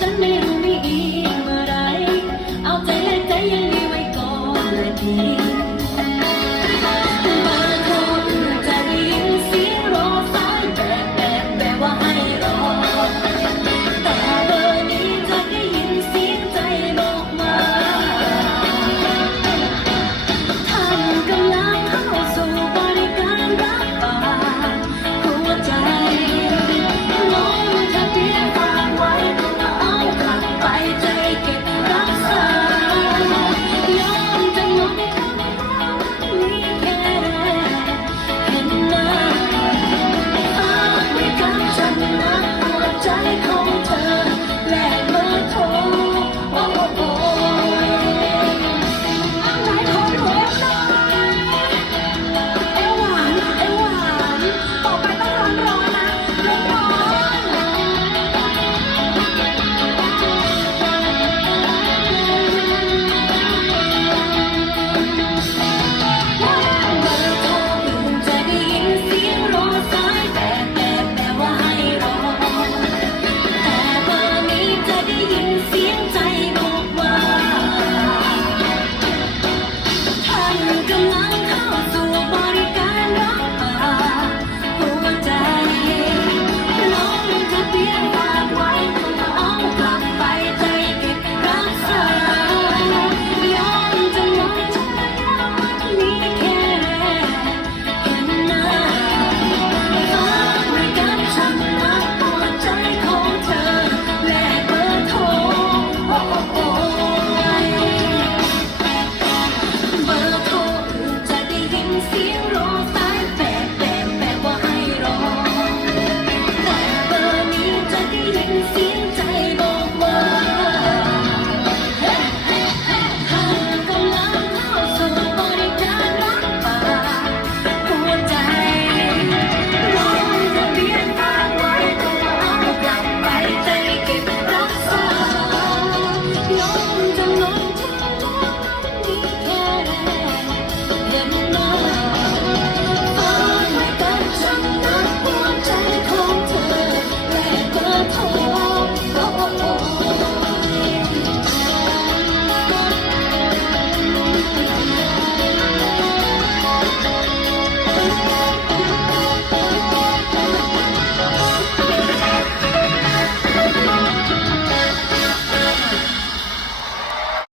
ฉันไม่รู้ไม่อีกเมื่อไรเอาใจและใจยังมีไว้ก่อนและที